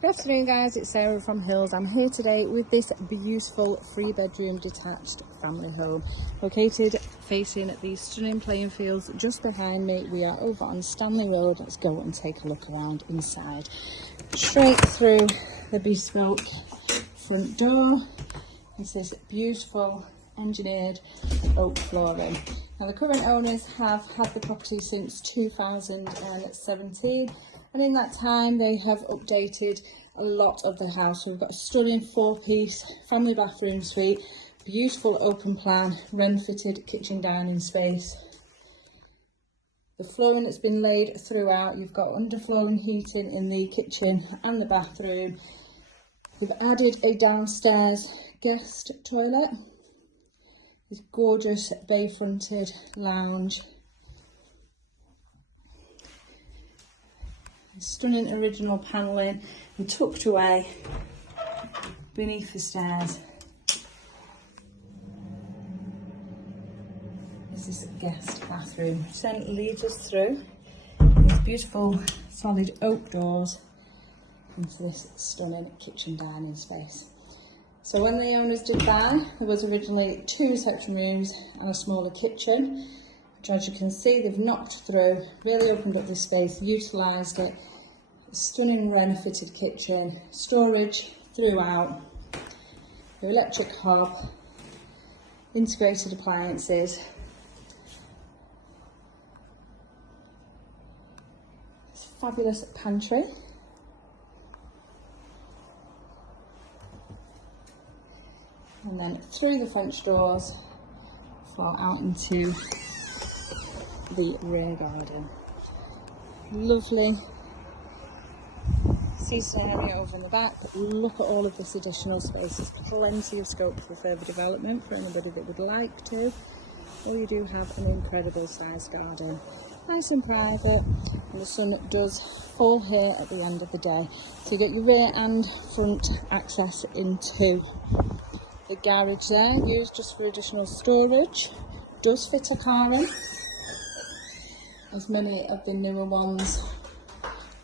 Good afternoon guys, it's Sarah from Hills. I'm here today with this beautiful 3-bedroom detached family home located facing these stunning playing fields just behind me. We are over on Stanley Road. Let's go and take a look around inside. Straight through the bespoke front door is this beautiful engineered oak flooring. Now the current owners have had the property since 2017. And in that time, they have updated a lot of the house. So we've got a stunning 4-piece family bathroom suite, beautiful open plan, Wren fitted kitchen dining space. The flooring that's been laid throughout, you've got underflooring heating in the kitchen and the bathroom. We've added a downstairs guest toilet, this gorgeous bay fronted lounge. Stunning original panelling and tucked away beneath the stairs is this guest bathroom, which then leads us through these beautiful solid oak doors into this stunning kitchen dining space. So when the owners did buy, there was originally 2 reception rooms and a smaller kitchen, which as you can see they've knocked through, really opened up this space, utilised it. Stunning Wren fitted kitchen, storage throughout, your electric hob, integrated appliances, fabulous pantry, and then through the French doors for out into the rear garden. Lovely seating area over in the back, but look at all of this additional space. There's plenty of scope for further development for anybody that would like to, or you do have an incredible sized garden, nice and private, and the sun does fall here at the end of the day, so you get your rear and front access into the garage there, used just for additional storage. Does fit a car in, as many of the newer ones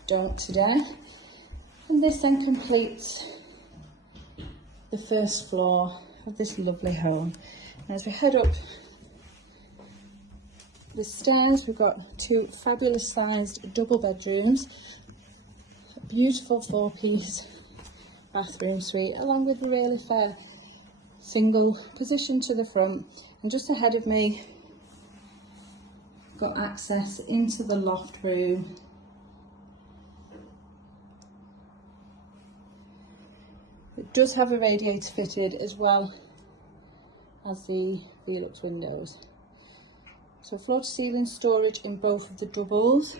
don't today. And this then completes the first floor of this lovely home. And as we head up the stairs, we've got 2 fabulous sized double bedrooms, a beautiful 4-piece bathroom suite, along with a really fair single position to the front. And just ahead of me, got access into the loft room. It does have a radiator fitted as well as the Velux windows. So floor to ceiling storage in both of the doubles.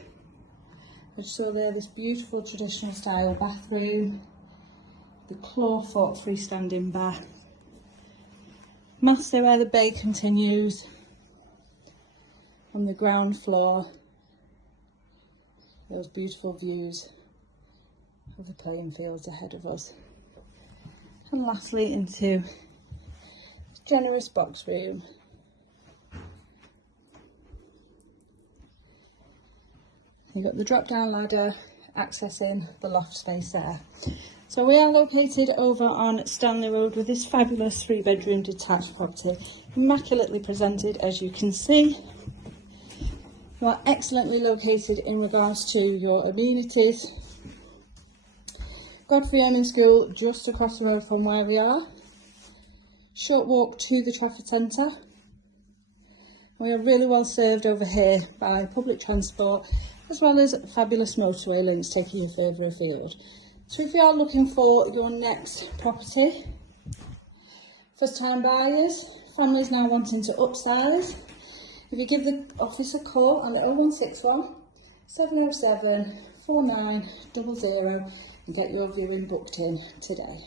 Which saw there this beautiful traditional style bathroom, the clawfoot freestanding bath, master where the bay continues on the ground floor. Those beautiful views of the playing fields ahead of us. And lastly into this generous box room. You've got the drop down ladder accessing the loft space there. So we are located over on Stanley Road with this fabulous 3-bedroom detached property, immaculately presented as you can see. You are excellently located in regards to your amenities. Godfrey Erming School just across the road from where we are. Short walk to the Trafford Centre. We are really well served over here by public transport, as well as fabulous motorway links taking you further afield. So if you are looking for your next property, first time buyers, families now wanting to upsize, if you give the office a call on the 0161 707 4900 and get your viewing booked in today.